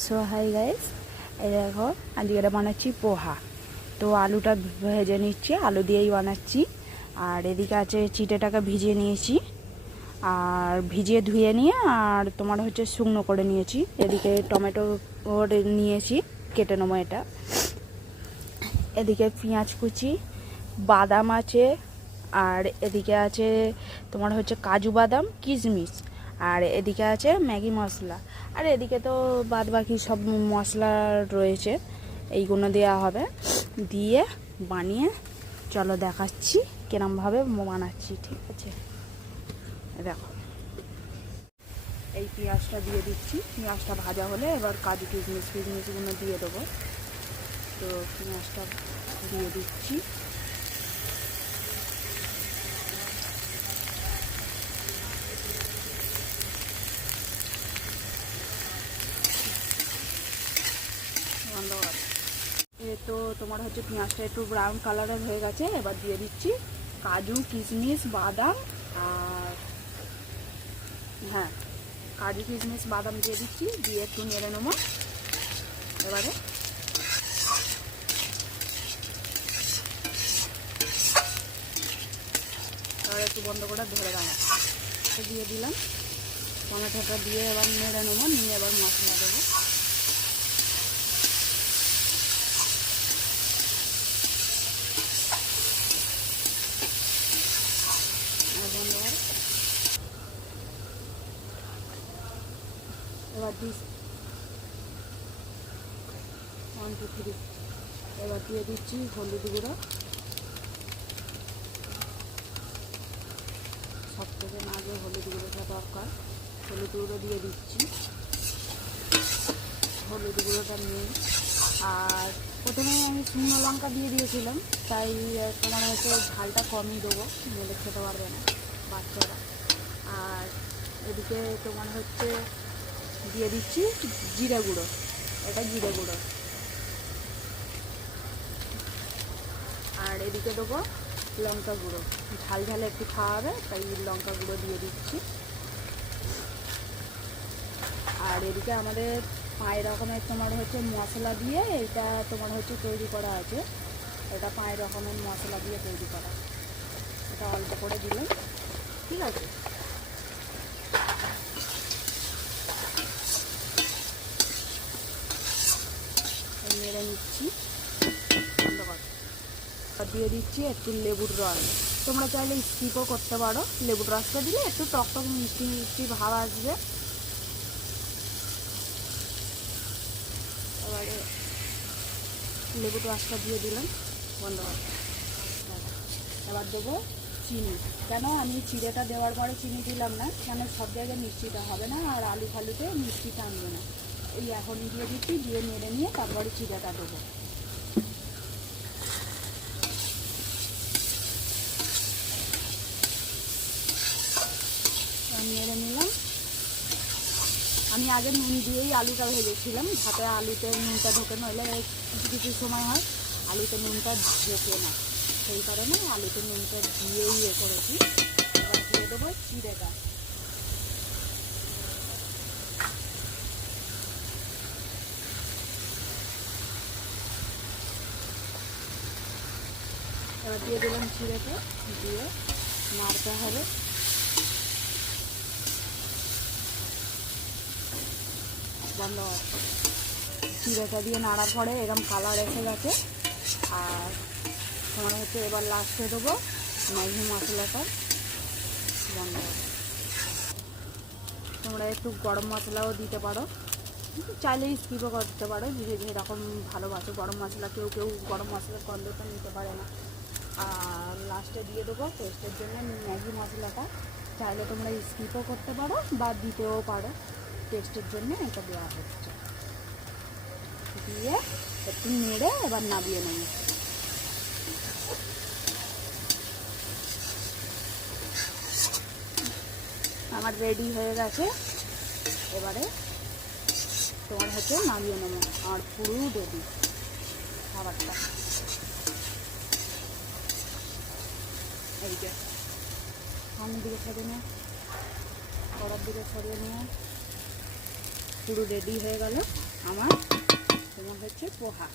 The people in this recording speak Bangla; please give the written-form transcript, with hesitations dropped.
সো হাই গাইস, এই দেখো আজকে এটা বানাচ্ছি পোহা। তো আলুটা ভেজে নিচ্ছি, আলু দিয়েই বানাচ্ছি। আর এদিকে আছে চিটেটাকে ভিজিয়ে নিয়েছি, আর ভিজিয়ে ধুয়ে নিয়ে আর তোমার হচ্ছে শুকনো করে নিয়েছি। এদিকে টমেটো নিয়েছি, কেটে নেবো এটা। এদিকে পেঁয়াজ কুচি, বাদাম আছে, আর এদিকে আছে তোমার হচ্ছে কাজু বাদাম, কিশমিশ, আর এদিকে আছে ম্যাগি মশলা। আর এদিকে তো বাদ বাকি সব মশলা রয়েছে, এইগুলো দেওয়া হবে। দিয়ে বানিয়ে চলো দেখাচ্ছি কিরমভাবে বানাচ্ছি, ঠিক আছে? দেখো, এই পেঁয়াজটা দিয়ে দিচ্ছি। পেঁয়াজটা ভাজা হলে এবার কাজু কিশমিশগুলো দিয়ে দেবো। তো পেঁয়াজটা দিয়ে দিচ্ছি। তো তোমার হচ্ছে পেঁয়াজটা একটু ব্রাউন কালারের হয়ে গেছে। এবার দিয়ে দিচ্ছি কাজু কিশমিশ বাদাম, আর হ্যাঁ, কাজু কিশমিশ বাদাম দিয়ে দিচ্ছি। দিয়ে একটু নেড়ে নেবো। এবারে একটু বন্ধ করে ধরে রাখা দিয়ে দিলাম। টমেটোটা দিয়ে এবার নেড়ে নেবো, নিয়ে এবার মশলা দেবো। এবার দিস 1 2 3। এবার দিয়ে দিচ্ছি হলুদ গুঁড়ো। সব থেকে আগে হলুদ গুঁড়োটা দরকার। হলুদ গুঁড়ো দিয়ে দিচ্ছি। হলুদ গুঁড়োটা নিয়ে আর প্রথমে আমি শুকনো লঙ্কা দিয়ে দিয়েছিলাম, তাই তোমার হচ্ছে ঝালটা কমই দেবো, মেলে খেতে পারবে না বাচ্চারা। আর এদিকে তোমার হচ্ছে দিয়ে দিচ্ছি জিরে গুঁড়ো, এটা জিরে গুঁড়ো। আর এদিকে দেবো লঙ্কা গুঁড়ো, ঝাল ঝালে একটু খাওয়াবে তাই লঙ্কা গুঁড়ো দিয়ে দিচ্ছি। আর এদিকে আমাদের 5 রকমের তোমার হচ্ছে মশলা দিয়ে এটা তোমার হচ্ছে তৈরি করা আছে। এটা 5 রকমের মশলা দিয়ে তৈরি করা। এটা অল্প করে দিলাম, ঠিক আছে? নেড়ে নিচ্ছি। দিয়ে দিচ্ছি একটু লেবুর রস। তোমরা চাইলে স্কিপও করতে পারো, লেবুর রসটা দিলে একটু টক টক মিষ্টি মিষ্টি ভাব আসবে। এবারে লেবুর রসটা দিয়ে দিলাম, বন্ধ করে। এবার দেবো চিনি। কেন আমি চিড়েটা দেওয়ার পরে চিনি দিলাম না, কেন সব জায়গায় মিষ্টিটা হবে না, আর আলু ফালুতে মিষ্টি টানবে না। এই এখনই দিয়ে দিচ্ছি, দিয়ে নেড়ে নিয়ে তারপরে চিড়েটা দেবো। নেড়ে নিলাম। আমি আগে নুন দিয়েই আলুটা ভেজেছিলাম, যাতে আলুতে নুনটা ঢোকে, নইলে কিছু কিছু সময় হয় আলুতে নুনটা ঢোকে না, সেই কারণে আলুতে নুনটা দিয়েই করেছি। এবার দিয়ে দেবো চিড়েটা। এবার দিয়ে দিলাম চিড়েটা, দিয়ে নাড়তে হবে। বন্ধ। চিড়েটা দিয়ে নাড়ার পরে এরকম কালার এসে গেছে। আর তোমার হচ্ছে এবার লাস্টে দেবো ম্যাগি মশলাটা। বন্ধ। তোমরা একটু গরম মশলাও দিতে পারো, চাইলে স্কিপও করতে পারো, যে যেরকম ভালোবাসো। গরম মশলা কেউ কেউ গরম মশলার গন্ধটা নিতে পারে না। আর লাস্টে দিয়ে দেবো টেস্টের জন্য ম্যাগি মশলাটা। চাইলে তোমরা স্কিপও করতে পারো বা দিতেও পারো, টেস্টের জন্য এটা দেওয়া হচ্ছে। দিয়ে একটু নেড়ে এবার নামিয়ে নেব। আমার রেডি হয়ে গেছে। এবারে তোমার হচ্ছে নামিয়ে নেবো, আর পুরো রেডি খাবারটা। এই যে সামনের দিকে ছড়িয়ে নিয়ে, কড়ার দিকে ছড়িয়ে নিয়ে পুরো রেডি হয়ে গেল। আমার তোমার হচ্ছে পোহা।